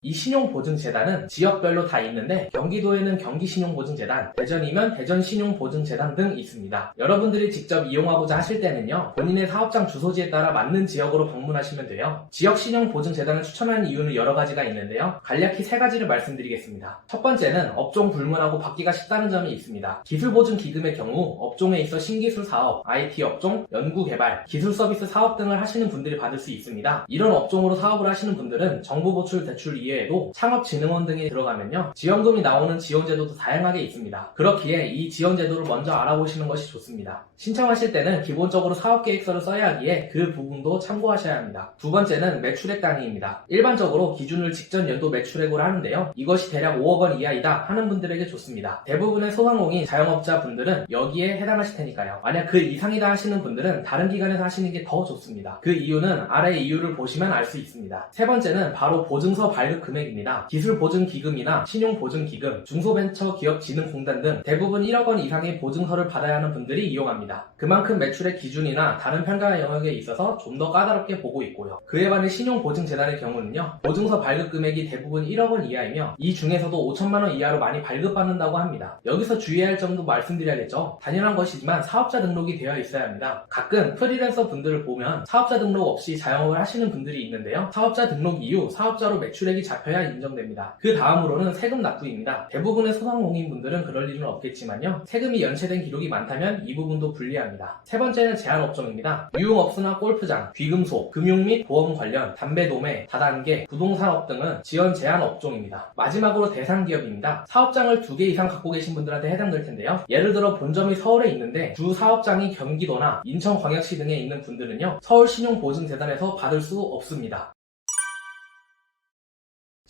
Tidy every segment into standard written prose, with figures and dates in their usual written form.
이 신용보증재단은 지역별로 다 있는데 경기도에는 경기신용보증재단, 대전이면 대전신용보증재단 등 있습니다. 여러분들이 직접 이용하고자 하실 때는요, 본인의 사업장 주소지에 따라 맞는 지역으로 방문하시면 돼요. 지역신용보증재단을 추천하는 이유는 여러 가지가 있는데요, 간략히 세 가지를 말씀드리겠습니다. 첫 번째는 업종 불문하고 받기가 쉽다는 점이 있습니다. 기술보증기금의 경우 업종에 있어 신기술 사업, IT 업종, 연구개발, 기술서비스 사업 등을 하시는 분들이 받을 수 있습니다. 이런 업종으로 사업을 하시는 분들은 정부보출 대출 이외에도 창업진흥원 등이 들어가면요, 지원금이 나오는 지원제도도 다양하게 있습니다. 그렇기에 이 지원제도를 먼저 알아보시는 것이 좋습니다. 신청하실 때는 기본적으로 사업계획서를 써야 하기에 그 부분도 참고하셔야 합니다. 두 번째는 매출액 단위입니다. 일반적으로 기준을 직전 연도 매출액으로 하는데요, 이것이 대략 5억 원 이하이다 하는 분들에게 좋습니다. 대부분의 소상공인, 자영업자 분들은 여기에 해당하실 테니까요. 만약 그 이상이다 하시는 분들은 다른 기관에서 하시는 게 더 좋습니다. 그 이유는 아래 이유를 보시면 알 수 있습니다. 세 번째는 바로 보증서 발급 금액입니다. 기술보증기금이나 신용보증기금, 중소벤처기업진흥공단 등 대부분 1억 원 이상의 보증서를 받아야 하는 분들이 이용합니다. 그만큼 매출의 기준이나 다른 평가 영역에 있어서 좀 더 까다롭게 보고 있고요. 그에 반해 신용보증재단의 경우는요, 보증서 발급 금액이 대부분 1억 원 이하이며 이 중에서도 5천만 원 이하로 많이 발급받는다고 합니다. 여기서 주의해야 할 점도 말씀드려야겠죠. 당연한 것이지만 사업자 등록이 되어 있어야 합니다. 가끔 프리랜서 분들을 보면 사업자 등록 없이 자영업을 하시는 분들이 있는데요, 사업자 등록 이후 사업자로 매출액이 잡혀야 인정됩니다. 그 다음으로는 세금 납부입니다. 대부분의 소상공인분들은 그럴 일은 없겠지만요, 세금이 연체된 기록이 많다면 이 부분도 불리합니다. 세 번째는 제한업종입니다. 유흥업소나 골프장, 귀금속, 금융 및 보험 관련, 담배 도매, 다단계, 부동산업 등은 지원 제한 업종입니다. 마지막으로 대상기업입니다. 사업장을 2개 이상 갖고 계신 분들한테 해당될 텐데요, 예를 들어 본점이 서울에 있는데 주 사업장이 경기도나 인천광역시 등에 있는 분들은요, 서울신용보증재단에서 받을 수 없습니다.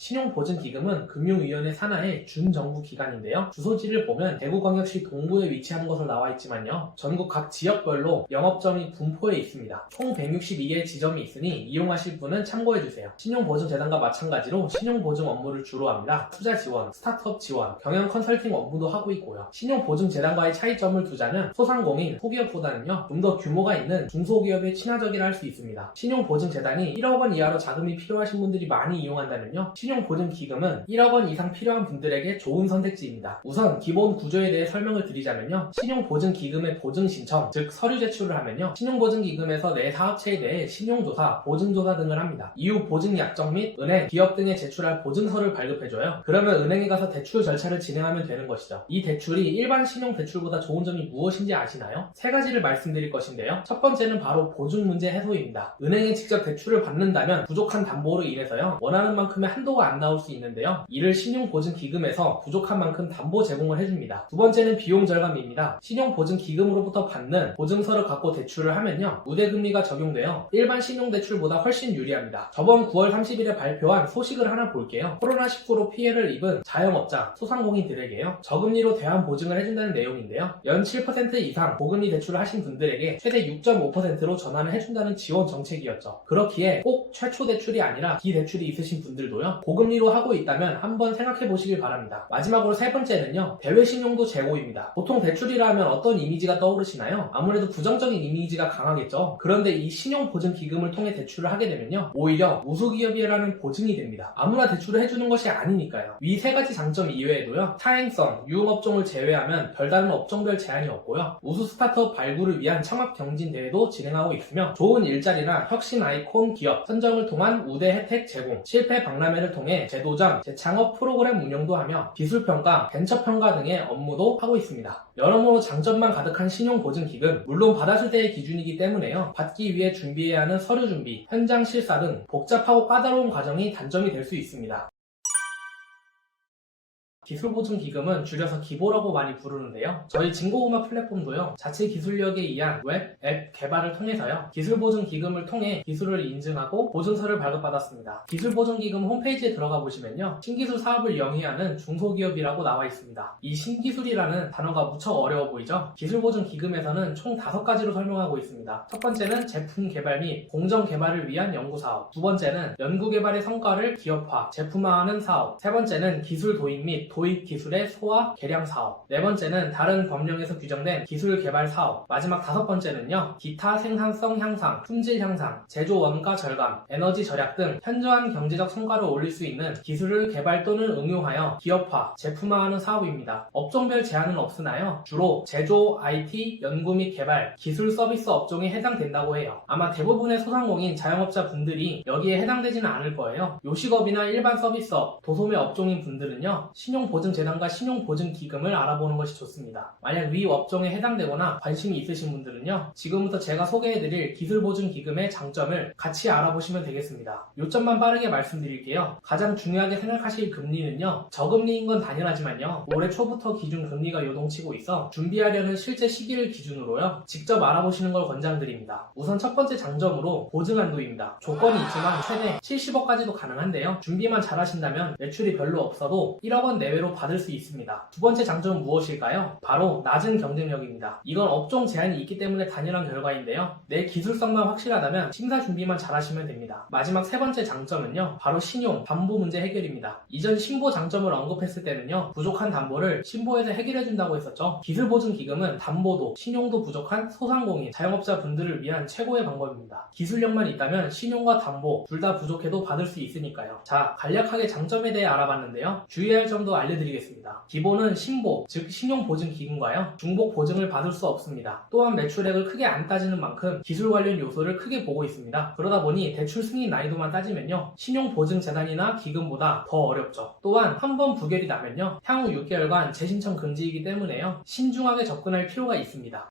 신용보증기금은 금융위원회 산하의 준정부기관인데요, 주소지를 보면 대구광역시 동구에 위치하는 것으로 나와 있지만요, 전국 각 지역별로 영업점이 분포해 있습니다. 총 162개의 지점이 있으니 이용하실 분은 참고해주세요. 신용보증재단과 마찬가지로 신용보증 업무를 주로 합니다. 투자 지원, 스타트업 지원, 경영 컨설팅 업무도 하고 있고요. 신용보증재단과의 차이점을 두자면 소상공인, 소기업보다는요, 좀 더 규모가 있는 중소기업에 친화적이라 할 수 있습니다. 신용보증재단이 1억 원 이하로 자금이 필요하신 분들이 많이 이용한다면요, 신용보증기금은 1억 원 이상 필요한 분들에게 좋은 선택지입니다. 우선 기본 구조에 대해 설명을 드리자면요, 신용보증기금의 보증신청, 즉 서류 제출을 하면요, 신용보증기금에서 내 사업체에 대해 신용조사, 보증조사 등을 합니다. 이후 보증약정 및 은행, 기업 등에 제출할 보증서를 발급해줘요. 그러면 은행에 가서 대출 절차를 진행하면 되는 것이죠. 이 대출이 일반 신용대출보다 좋은 점이 무엇인지 아시나요? 세 가지를 말씀드릴 것인데요, 첫 번째는 바로 보증문제 해소입니다. 은행에 직접 대출을 받는다면 부족한 담보로 인해서요, 원하는 만큼의 한도가 안 나올 수 있는데요, 이를 신용보증기금에서 부족한 만큼 담보 제공을 해줍니다. 두 번째는 비용 절감입니다. 신용보증기금으로부터 받는 보증서를 갖고 대출을 하면요, 우대금리가 적용되어 일반 신용대출보다 훨씬 유리합니다. 저번 9월 30일에 발표한 소식을 하나 볼게요. 코로나19로 피해를 입은 자영업자, 소상공인들에게요, 저금리로 대환 보증을 해준다는 내용인데요, 연 7% 이상 고금리 대출을 하신 분들에게 최대 6.5%로 전환을 해준다는 지원 정책이었죠. 그렇기에 꼭 최초 대출이 아니라 비대출이 있으신 분들도요, 고금리로 하고 있다면 한번 생각해 보시길 바랍니다. 마지막으로 세 번째는요, 대외신용도 제고입니다. 보통 대출이라 하면 어떤 이미지가 떠오르시나요? 아무래도 부정적인 이미지가 강하겠죠. 그런데 이 신용보증기금을 통해 대출을 하게 되면요, 오히려 우수기업이라는 보증이 됩니다. 아무나 대출을 해주는 것이 아니니까요. 위 세 가지 장점 이외에도요, 사행성, 유흥업종을 제외하면 별다른 업종별 제한이 없고요, 우수 스타트업 발굴을 위한 창업경진대회도 진행하고 있으며, 좋은 일자리나 혁신 아이콘 기업 선정을 통한 우대 혜택 제공, 실패 박람회를 통해 재도전, 재창업 프로그램 운영도 하며 기술평가, 벤처평가 등의 업무도 하고 있습니다. 여러모로 장점만 가득한 신용보증기금, 물론 받았을 때의 기준이기 때문에요, 받기 위해 준비해야 하는 서류 준비, 현장 실사 등 복잡하고 까다로운 과정이 단점이 될 수 있습니다. 기술보증기금은 줄여서 기보라고 많이 부르는데요, 저희 진고음악 플랫폼도요, 자체 기술력에 의한 웹, 앱 개발을 통해서요, 기술보증기금을 통해 기술을 인증하고 보증서를 발급받았습니다. 기술보증기금 홈페이지에 들어가 보시면요, 신기술 사업을 영위하는 중소기업이라고 나와 있습니다. 이 신기술이라는 단어가 무척 어려워 보이죠? 기술보증기금에서는 총 5가지로 설명하고 있습니다. 첫 번째는 제품 개발 및 공정 개발을 위한 연구사업, 두 번째는 연구개발의 성과를 기업화, 제품화하는 사업, 세 번째는 기술 도입 및 도입 기술의 소화, 개량 사업. 네 번째는 다른 법령에서 규정된 기술 개발 사업. 마지막 다섯 번째는요, 기타 생산성 향상, 품질 향상, 제조 원가 절감, 에너지 절약 등 현저한 경제적 성과를 올릴 수 있는 기술을 개발 또는 응용하여 기업화, 제품화하는 사업입니다. 업종별 제한은 없으나요, 주로 제조, IT, 연구 및 개발, 기술 서비스 업종에 해당된다고 해요. 아마 대부분의 소상공인 자영업자 분들이 여기에 해당되지는 않을 거예요. 요식업이나 일반 서비스업, 도소매 업종인 분들은요, 신용보증재단과 신용보증기금을 알아보는 것이 좋습니다. 만약 위 업종에 해당되거나 관심이 있으신 분들은요, 지금부터 제가 소개해드릴 기술보증기금의 장점을 같이 알아보시면 되겠습니다. 요점만 빠르게 말씀드릴게요. 가장 중요하게 생각하실 금리는요, 저금리인 건 당연하지만요, 올해 초부터 기준 금리가 요동치고 있어 준비하려는 실제 시기를 기준으로요, 직접 알아보시는 걸 권장드립니다. 우선 첫 번째 장점으로 보증한도입니다. 조건이 있지만 최대 70억까지도 가능한데요, 준비만 잘하신다면 매출이 별로 없어도 1억 원 내외로 받을 수 있습니다. 두 번째 장점은 무엇일까요? 바로 낮은 경쟁력입니다. 이건 업종 제한이 있기 때문에 당연한 결과인데요, 내 기술성만 확실하다면 심사 준비만 잘하시면 됩니다. 마지막 세 번째 장점은요, 바로 신용, 담보 문제 해결입니다. 이전 신보 장점을 언급했을 때는요, 부족한 담보를 신보에서 해결해준다고 했었죠. 기술보증기금은 담보도, 신용도 부족한 소상공인, 자영업자 분들을 위한 최고의 방법입니다. 기술력만 있다면 신용과 담보 둘 다 부족해도 받을 수 있으니까요. 자, 간략하게 장점에 대해 알아봤는데요, 주의할 점도 알려드리겠습니다. 기본은 신보, 즉 신용보증기금과요, 중복 보증을 받을 수 없습니다. 또한 매출액을 크게 안 따지는 만큼 기술 관련 요소를 크게 보고 있습니다. 그러다 보니 대출 승인 난이도만 따지면요, 신용보증재단이나 기금보다 더 어렵죠. 또한 한 번 부결이 나면요, 향후 6개월간 재신청 금지이기 때문에요, 신중하게 접근할 필요가 있습니다.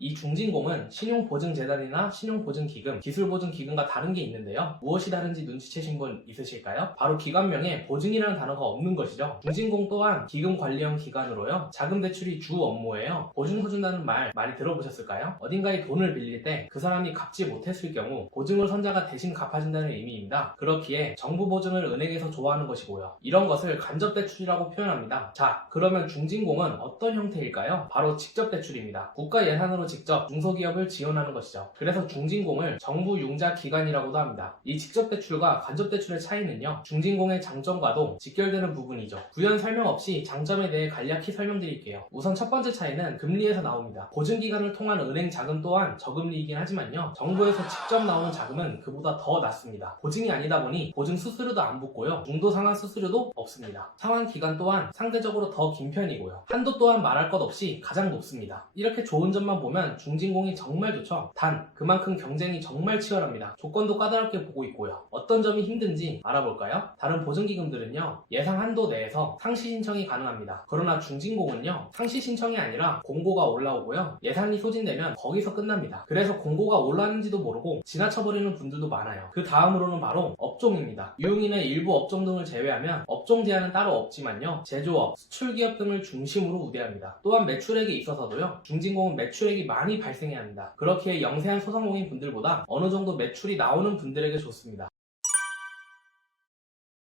이 중진공은 신용보증재단이나 신용보증기금, 기술보증기금과 다른 게 있는데요, 무엇이 다른지 눈치채신 분 있으실까요? 바로 기관명에 보증이라는 단어가 없는 것이죠. 중진공 또한 기금관리형 기관으로요, 자금 대출이 주 업무예요. 보증해준다는 말 많이 들어보셨을까요? 어딘가에 돈을 빌릴 때 그 사람이 갚지 못했을 경우 보증을 선자가 대신 갚아준다는 의미입니다. 그렇기에 정부 보증을 은행에서 좋아하는 것이고요, 이런 것을 간접대출이라고 표현합니다. 자, 그러면 중진공은 어떤 형태일까요? 바로 직접대출입니다. 국가 예산으로 직접 중소기업을 지원하는 것이죠. 그래서 중진공을 정부 융자 기관이라고도 합니다. 이 직접대출과 간접대출의 차이는요, 중진공의 장점과도 직결되는 부분이죠. 부연 설명 없이 장점에 대해 간략히 설명드릴게요. 우선 첫 번째 차이는 금리에서 나옵니다. 보증기관을 통한 은행 자금 또한 저금리이긴 하지만요, 정부에서 직접 나오는 자금은 그보다 더 낮습니다. 보증이 아니다 보니 보증 수수료도 안 붙고요, 중도 상환 수수료도 없습니다. 상환 기간 또한 상대적으로 더 긴 편이고요, 한도 또한 말할 것 없이 가장 높습니다. 이렇게 좋은 점만 보면 중진공이 정말 좋죠. 단 그만큼 경쟁이 정말 치열합니다. 조건도 까다롭게 보고 있고요. 어떤 점이 힘든지 알아볼까요? 다른 보증기금들은요, 예상 한도 내에서 상시 신청이 가능합니다. 그러나 중진공은요, 상시 신청이 아니라 공고가 올라오고요, 예산이 소진되면 거기서 끝납니다. 그래서 공고가 올라왔는지도 모르고 지나쳐버리는 분들도 많아요. 그 다음으로는 바로 업종입니다. 유흥인의 일부 업종 등을 제외하면 업종 제한은 따로 없지만요, 제조업, 수출기업 등을 중심으로 우대합니다. 또한 매출액에 있어서도요, 중진공은 매출액이 많이 발생해야 합니다. 그렇기에 영세한 소상공인 분들보다 어느 정도 매출이 나오는 분들에게 좋습니다.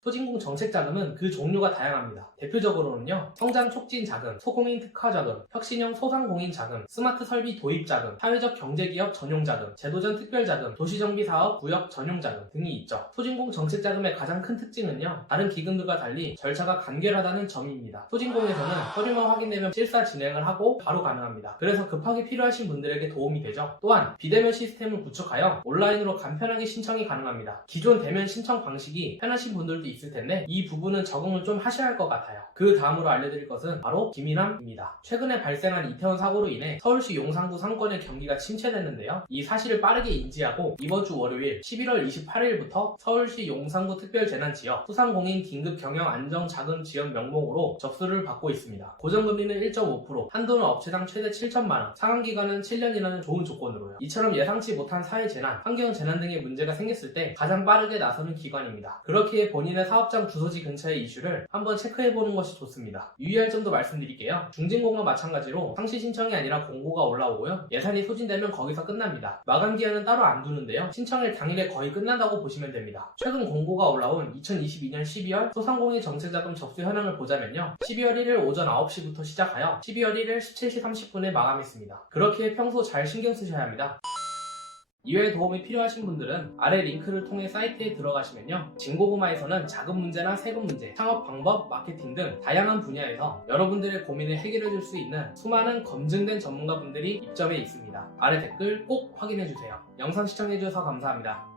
소진공 정책자금은 그 종류가 다양합니다. 대표적으로는요, 성장 촉진 자금, 소공인 특화 자금, 혁신형 소상공인 자금, 스마트 설비 도입 자금, 사회적 경제기업 전용 자금, 제도전 특별 자금, 도시정비 사업 구역 전용 자금 등이 있죠. 소진공 정책자금의 가장 큰 특징은요, 다른 기금들과 달리 절차가 간결하다는 점입니다. 소진공에서는 서류만 확인되면 실사 진행을 하고 바로 가능합니다. 그래서 급하게 필요하신 분들에게 도움이 되죠. 또한 비대면 시스템을 구축하여 온라인으로 간편하게 신청이 가능합니다. 기존 대면 신청 방식이 편하신 분들도 있을 텐데 이 부분은 적응을 좀 하셔야 할 것 같아요. 그 다음으로 알려드릴 것은 바로 기민함입니다. 최근에 발생한 이태원 사고로 인해 서울시 용산구 상권의 경기가 침체됐는데요, 이 사실을 빠르게 인지하고 이번 주 월요일 11월 28일부터 서울시 용산구 특별재난지역 소상공인 긴급 경영 안정 자금 지원 명목으로 접수를 받고 있습니다. 고정금리는 1.5%, 한도는 업체당 최대 7천만원, 상환기간은 7년이라는 좋은 조건으로요. 이처럼 예상치 못한 사회재난, 환경재난 등의 문제가 생겼을 때 가장 빠르게 나서는 기관입니다. 그렇기에 본인의 사업장 주소지 근처의 이슈를 한번 체크해보는 것이 좋습니다. 유의할 점도 말씀드릴게요. 중진공과 마찬가지로 상시 신청이 아니라 공고가 올라오고요, 예산이 소진되면 거기서 끝납니다. 마감기한은 따로 안 두는데요, 신청일 당일에 거의 끝난다고 보시면 됩니다. 최근 공고가 올라온 2022년 12월 소상공인 정책자금 접수 현황을 보자면요, 12월 1일 오전 9시부터 시작하여 12월 1일 17시 30분에 마감했습니다. 그렇기에 평소 잘 신경 쓰셔야 합니다. 이외에 도움이 필요하신 분들은 아래 링크를 통해 사이트에 들어가시면요. 진고구마에서는 자금 문제나 세금 문제, 창업 방법, 마케팅 등 다양한 분야에서 여러분들의 고민을 해결해 줄 수 있는 수많은 검증된 전문가분들이 입점해 있습니다. 아래 댓글 꼭 확인해 주세요. 영상 시청해 주셔서 감사합니다.